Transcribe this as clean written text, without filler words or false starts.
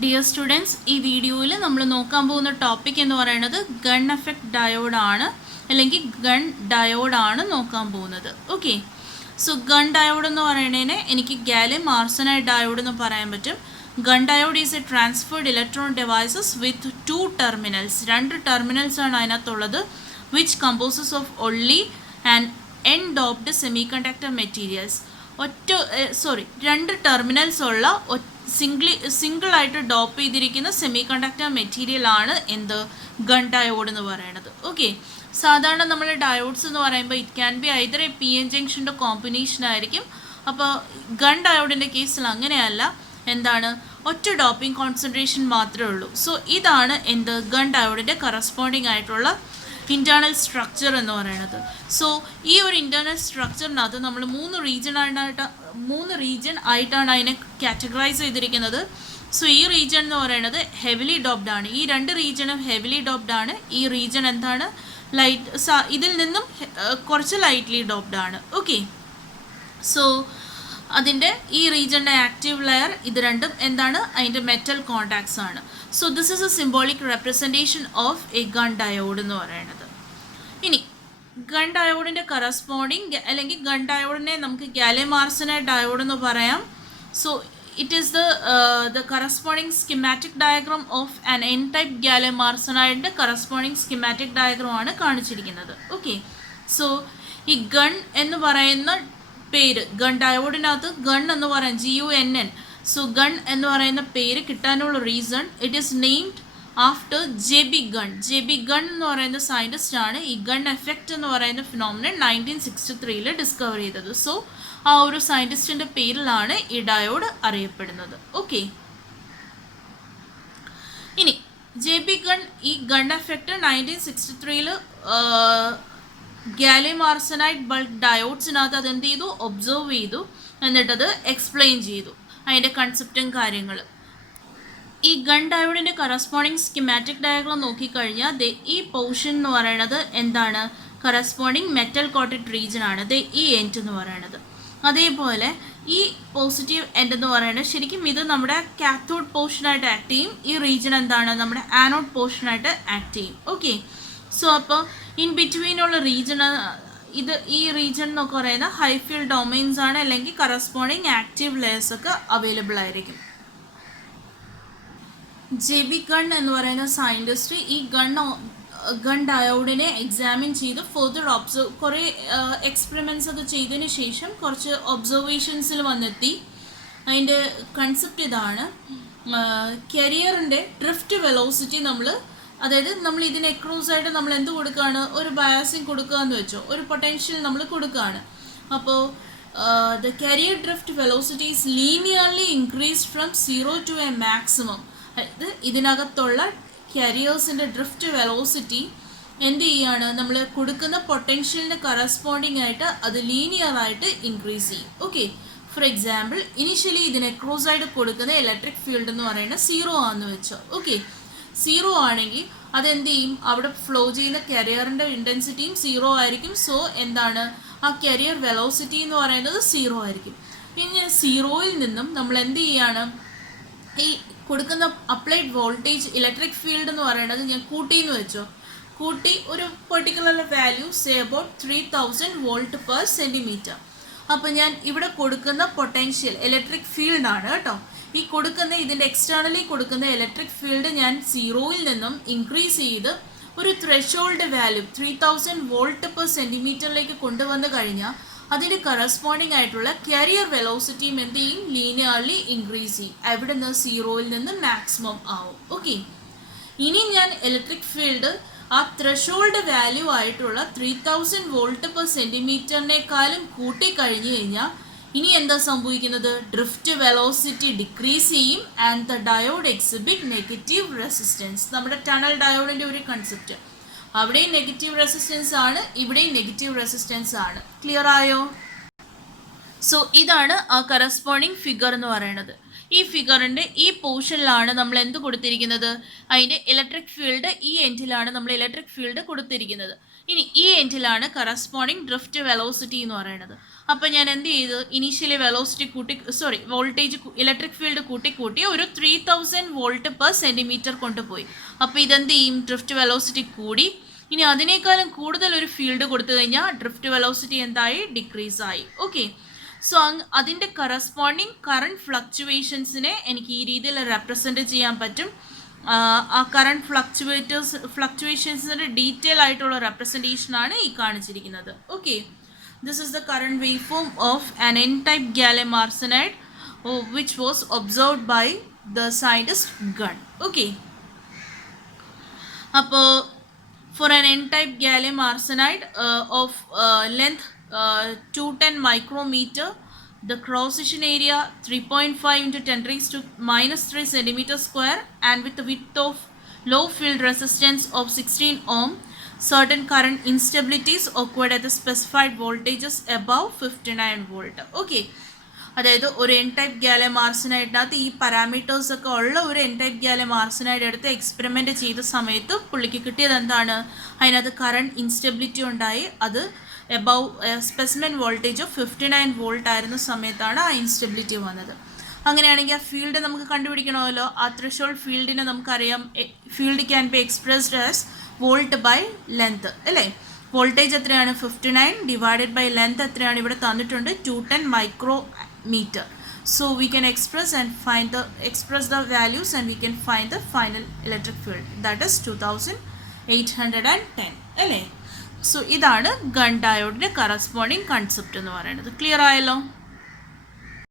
Dear students, ഈ വീഡിയോയിൽ നമ്മൾ നോക്കാൻ പോകുന്ന ടോപ്പിക് എന്ന് പറയുന്നത് ഗൺ എഫക്റ്റ് ഡയോഡാണ്, അല്ലെങ്കിൽ ഗൺ ഡയോഡാണ് നോക്കാൻ പോകുന്നത്. ഓക്കെ, സോ ഗൺ ഡയോഡ് എന്ന് പറയുന്നതിനെ എനിക്ക് ഗാലിയം ആർസനൈഡ് ഡയോഡ് എന്ന് പറയാൻ പറ്റും. Gunn diode is a transferred electron devices with 2 terminals. 2 terminals ആണ് അതിനകത്തുള്ളത്. Which composes of only and N doped semiconductor materials. 2 terminals ഉള്ള സിംഗിളായിട്ട് ഡോപ്പ് ചെയ്തിരിക്കുന്ന സെമി കണ്ടക്ടർ മെറ്റീരിയൽ ആണ് എന്ത് ഗൺ ഡയോഡ് എന്ന് പറയുന്നത്. ഓക്കെ, സാധാരണ നമ്മൾ ഡയോഡ്സ് എന്ന് പറയുമ്പോൾ it can be either a P N ജംഗ്ഷൻ്റെ കോമ്പിനേഷൻ ആയിരിക്കും. അപ്പോൾ ഗൺ ഡയോഡിൻ്റെ കേസിൽ അങ്ങനെയല്ല, എന്താണ്, ഒറ്റ ഡോപ്പിംഗ് കോൺസെൻട്രേഷൻ മാത്രമേ ഉള്ളൂ. സോ ഇതാണ് എന്ത് ഗൺ ഡയോഡിൻ്റെ കറസ്പോണ്ടിങ് ആയിട്ടുള്ള ഇൻറ്റേർണൽ സ്ട്രക്ചർ എന്ന് പറയുന്നത്. സോ ഈ ഒരു ഇൻറ്റേർണൽ സ്ട്രക്ചറിനകത്ത് നമ്മൾ 3 റീജിയൻ ആയിട്ടാണ് അതിനെ കാറ്റഗറൈസ് ചെയ്തിരിക്കുന്നത്. സോ ഈ റീജിയൻ എന്ന് പറയുന്നത് ഹെവിലി ഡോപ്ഡ് ആണ്. ഈ 2 റീജിയനും ഹെവിലി ഡോപ്ഡ് ആണ്. ഈ റീജിയൻ എന്താണ്, ഇതിൽ നിന്നും കുറച്ച് ലൈറ്റ്ലി ഡോപ്ഡ് ആണ്. ഓക്കെ, സോ അതിൻ്റെ ഈ റീജിയൻ്റെ ആക്റ്റീവ് ലെയർ ഇത് രണ്ടും എന്താണ്, അതിൻ്റെ മെറ്റൽ കോണ്ടാക്ട്സ് ആണ്. So this is a symbolic representation of a Gunn diode എന്ന് പറയുന്നത്. ഇനി ഗൺ ഡയോഡിൻ്റെ കറസ്പോണ്ടിങ് അല്ലെങ്കിൽ ഗൺ ഡയോഡിനെ നമുക്ക് ഗാലിയം ആർസനൈഡ് ഡയോഡ് എന്ന് പറയാം. So it is the corresponding schematic diagram of an N type gallium ആർസനൈഡിൻ്റെ കറസ്പോണ്ടിങ് സ്കിമാറ്റിക് ഡയഗ്രാം ആണ് കാണിച്ചിരിക്കുന്നത്. ഓക്കെ, സോ ഈ ഗൺ എന്ന് പറയുന്ന പേര്, ഗൺ ഡയോഡിനകത്ത് ഗൺ എന്ന് പറയാം, GUNN. സോ ഗൺ എന്ന് പറയുന്ന പേര് കിട്ടാനുള്ള reason, it is named after JB gun. JB gun എന്ന് പറയുന്ന സയൻറ്റിസ്റ്റ് ആണ് ഈ ഗൺ എഫക്റ്റ് എന്ന് പറയുന്ന ഫിനോമിനൻ 1963 ഡിസ്കവർ ചെയ്തത്. സോ ആ ഒരു സയൻറ്റിസ്റ്റിൻ്റെ പേരിലാണ് ഈ ഡയോഡ് അറിയപ്പെടുന്നത്. ഓക്കെ, ഇനി JB ഗൺ ഈ Gunn effect 1963 gallium arsenide bulk ഡയോഡ്സിനകത്ത് അതെന്ത് ചെയ്തു, ഒബ്സർവ് ചെയ്തു, എന്നിട്ടത് എക്സ്പ്ലെയിൻ ചെയ്തു അതിൻ്റെ കൺസെപ്റ്റും കാര്യങ്ങളും. ഈ ഗൺ ഡയോഡിൻ്റെ കറസ്പോണ്ടിങ് സ്കിമാറ്റിക് ഡയഗ്രാം നോക്കിക്കഴിഞ്ഞാൽ ഈ പോർഷൻ എന്ന് പറയുന്നത് എന്താണ്, കറസ്പോണ്ടിങ് മെറ്റൽ കോട്ടഡ് റീജിയൻ ആണ്. ഈ എൻഡ് എന്ന് പറയുന്നത്. അതേപോലെ ഈ പോസിറ്റീവ് എൻഡ് എന്ന് പറയുന്നത് ശരിക്കും ഇത് നമ്മുടെ കാത്തോഡ് പോർഷനായിട്ട് ആക്ട് ചെയ്യും. ഈ റീജിയൻ എന്താണ്, നമ്മുടെ ആനോഡ് പോർഷനായിട്ട് ആക്ട് ചെയ്യും. ഓക്കെ, സോ അപ്പോൾ ഇൻ ബിറ്റ്വീനുള്ള റീജിയൻ ഈ റീജിയൻ എന്നൊക്കെ പറയുന്ന ഹൈ ഫീൽഡ് ഡൊമൈൻസ് ആണ്, അല്ലെങ്കിൽ കറസ്പോണ്ടിങ് ആക്റ്റീവ് ലെയേഴ്സ് ഒക്കെ അവൈലബിൾ ആയിരിക്കും. JB ഗൺ എന്ന് പറയുന്ന സയൻറ്റിസ്റ്റ് ഈ ഗൺ ഡയോഡിനെ എക്സാമിൻ ചെയ്ത് ഫർദർ കുറേ എക്സ്പെരിമെൻറ്റ്സ് ഒക്കെ ചെയ്തതിന് ശേഷം കുറച്ച് ഒബ്സർവേഷൻസിൽ വന്നെത്തി. അതിൻ്റെ കൺസെപ്റ്റ് ഇതാണ്, കരിയറിൻ്റെ ഡ്രിഫ്റ്റ് വെലോസിറ്റി അതായത് നമ്മൾ ഇതിന് എക്രോസായിട്ട് നമ്മൾ എന്ത് കൊടുക്കുകയാണ്, ഒരു ബയാസിങ് കൊടുക്കുക എന്ന് വെച്ചോ, ഒരു പൊട്ടൻഷ്യൽ നമ്മൾ കൊടുക്കുകയാണ്. അപ്പോൾ the career drift velocity is linearly increased from 0 to a maximum. അതായത് ഇതിനകത്തുള്ള കരിയേഴ്സിൻ്റെ ഡ്രിഫ്റ്റ് വെലോസിറ്റി എന്ത് ചെയ്യുകയാണ്, നമ്മൾ കൊടുക്കുന്ന പൊട്ടൻഷ്യലിന് കറസ്പോണ്ടിങ് ആയിട്ട് അത് ലീനിയറായിട്ട് ഇൻക്രീസ് ചെയ്യും. ഓക്കെ, ഫോർ എക്സാമ്പിൾ ഇനിഷ്യലി ഇതിന് എക്രോസായിട്ട് കൊടുക്കുന്ന ഇലക്ട്രിക് ഫീൽഡ് എന്ന് പറയുന്നത് 0 ആണെന്ന് വെച്ചോ. ഓക്കെ, 0 ആണെങ്കിൽ അതെന്ത് ചെയ്യും, അവിടെ ഫ്ലോ ചെയ്യുന്ന കരിയറിൻ്റെ ഇൻറ്റൻസിറ്റിയും 0 ആയിരിക്കും. സോ എന്താണ്, ആ കരിയർ വെലോസിറ്റി എന്ന് പറയുന്നത് 0 ആയിരിക്കും. പിന്നെ 0യിൽ നിന്നും നമ്മൾ എന്ത് ചെയ്യാണ്, ഈ കൊടുക്കുന്ന അപ്ലൈഡ് വോൾട്ടേജ് ഇലക്ട്രിക് ഫീൽഡ് എന്ന് പറയുന്നത് ഞാൻ കൂട്ടിയെന്ന് വെച്ചോ, കൂട്ടി ഒരു particular value say about 3000 volt per centimetre. അപ്പോൾ ഞാൻ ഇവിടെ കൊടുക്കുന്ന പൊട്ടൻഷ്യൽ ഇലക്ട്രിക് ഫീൽഡാണ് കേട്ടോ. ഈ കൊടുക്കുന്ന ഇതിൻ്റെ എക്സ്റ്റേണലി കൊടുക്കുന്ന ഇലക്ട്രിക് ഫീൽഡ് ഞാൻ 0യിൽ നിന്നും ഇൻക്രീസ് ചെയ്ത് ഒരു ത്രെഷോൾഡ് വാല്യൂ 3000 വോൾട്ട് പെർ സെൻറ്റിമീറ്ററിലേക്ക് കൊണ്ടുവന്ന് കഴിഞ്ഞാൽ അതിന് കറസ്പോണ്ടിങ് ആയിട്ടുള്ള കരിയർ വെലോസിറ്റിയും എന്ത് ചെയ്യും, ലീനിയർലി ഇൻക്രീസ് ചെയ്യും. അവിടെ നിന്ന് 0യിൽ നിന്ന് മാക്സിമം ആവും. ഓക്കെ, ഇനി ഞാൻ ഇലക്ട്രിക് ഫീൽഡ് ആ ത്രെഷോൾഡ് വാല്യൂ ആയിട്ടുള്ള 3000 വോൾട്ട് പെർ സെൻറ്റിമീറ്ററിനേക്കാളും കൂട്ടിക്കഴിഞ്ഞ് കഴിഞ്ഞാൽ ഇനി എന്താ സംഭവിക്കുന്നത്, ഡ്രിഫ്റ്റ് വെലോസിറ്റി ഡിക്രീസ് ചെയ്യും and the diode exhibit negative resistance. നമ്മുടെ ടണൽ ഡയോഡിൻ്റെ ഒരു കൺസെപ്റ്റ്, അവിടെയും നെഗറ്റീവ് റെസിസ്റ്റൻസ് ആണ്, ഇവിടെയും നെഗറ്റീവ് റെസിസ്റ്റൻസ് ആണ്. ക്ലിയർ ആയോ? സോ ഇതാണ് ആ കറസ്പോണ്ടിങ് ഫിഗർ എന്ന് പറയുന്നത്. ഈ ഫിഗറിൻ്റെ ഈ പോർഷനിലാണ് നമ്മൾ എന്ത് കൊടുത്തിരിക്കുന്നത്, അതിൻ്റെ ഇലക്ട്രിക് ഫീൽഡ് ഈ എൻഡിലാണ് നമ്മൾ ഇലക്ട്രിക് ഫീൽഡ് കൊടുത്തിരിക്കുന്നത്. ഇനി ഈ എൻഡിലാണ് കറസ്പോണ്ടിങ് ഡ്രിഫ്റ്റ് വെലോസിറ്റി എന്ന് പറയുന്നത്. അപ്പോൾ ഞാൻ എന്ത് ചെയ്തു, initially velocity voltage electric field കൂട്ടി ഒരു 3000 വോൾട്ട് പെർ സെൻറ്റിമീറ്റർ കൊണ്ടുപോയി. അപ്പോൾ ഇതെന്ത് ചെയ്യും, ഡ്രിഫ്റ്റ് വെലോസിറ്റി കൂടി. ഇനി അതിനേക്കാളും കൂടുതൽ ഒരു ഫീൽഡ് കൊടുത്തു കഴിഞ്ഞാൽ ഡ്രിഫ്റ്റ് വെലോസിറ്റി എന്തായി, ഡിക്രീസ് ആയി. ഓക്കെ, സോ അതിൻ്റെ കറസ്പോണ്ടിങ് കറണ്ട് ഫ്ലക്ച്വേഷൻസിനെ എനിക്ക് ഈ രീതിയിൽ റെപ്രസെൻറ്റ് ചെയ്യാൻ പറ്റും. ആ കറണ്ട് ഫ്ലക്ച്വേഷൻസിൻ്റെ ഡീറ്റെയിൽ ആയിട്ടുള്ള റെപ്രസെൻറ്റേഷനാണ് ഈ കാണിച്ചിരിക്കുന്നത്. Okay, this is the current waveform of an n-type gallium arsenide which was observed by the scientist Gunn. Okay, അപ്പോൾ for an n-type gallium arsenide of length 210 micrometer, the cross section area 3.5 into 10 raised to minus 3 centimeter square, and with the width of low field resistance of 16 ohm, certain current instabilities occurred at the specified voltages above 59 volt. Okay, അതായത് ഒരു N type gallium ആർസനൈഡിനകത്ത് ഈ parameters ഒക്കെ ഉള്ള ഒരു N type gallium arsenide എടുത്ത് experiment ചെയ്ത സമയത്ത് പുള്ളിക്ക് കിട്ടിയത് എന്താണ്, അതിനകത്ത് കറണ്ട് ഇൻസ്റ്റെബിലിറ്റി ഉണ്ടായി. അത് എബവ് സ്പെസിമെൻ വോൾട്ടേജ് 59 വോൾട്ട് ആയിരുന്ന സമയത്താണ് ആ ഇൻസ്റ്റെബിലിറ്റി വന്നത്. അങ്ങനെയാണെങ്കിൽ ആ ഫീൽഡ് നമുക്ക് കണ്ടുപിടിക്കണമല്ലോ. ആ ത്രെഷോൾഡ് ഫീൽഡിനെ നമുക്കറിയാം, field can be expressed as volt by length അല്ലേ. വോൾട്ടേജ് എത്രയാണ്, 59 ഡിവൈഡഡ് ബൈ ലെങ്ത് എത്രയാണ് ഇവിടെ തന്നിട്ടുണ്ട്, 210 micrometre. So we can express the values and we can find the final electric field, that is 2810 അല്ലേ. സോ ഇതാണ് gun ഡയോഡിൻ്റെ corresponding concept എന്ന് പറയുന്നത്. ക്ലിയർ ആയല്ലോ.